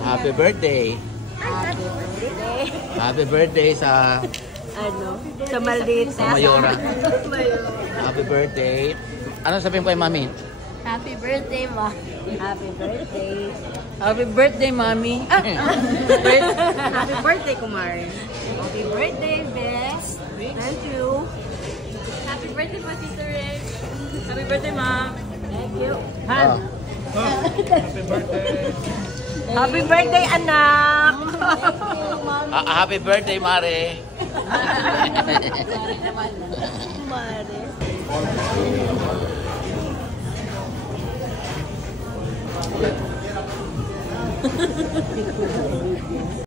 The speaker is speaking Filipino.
Happy birthday. Happy birthday. Happy birthday sa Sa maldita. sa Mayora. Happy birthday. Ano sabihin ko kay Mami? Happy birthday, Ma. Happy birthday. Happy birthday, Mami. Happy birthday, Kumari. Happy birthday, Bess. Thank you. Happy birthday, po, Tito Rex. Happy birthday, Mom. Thank you. Oh. Happy birthday, anak. Happy birthday, Mare. Mare.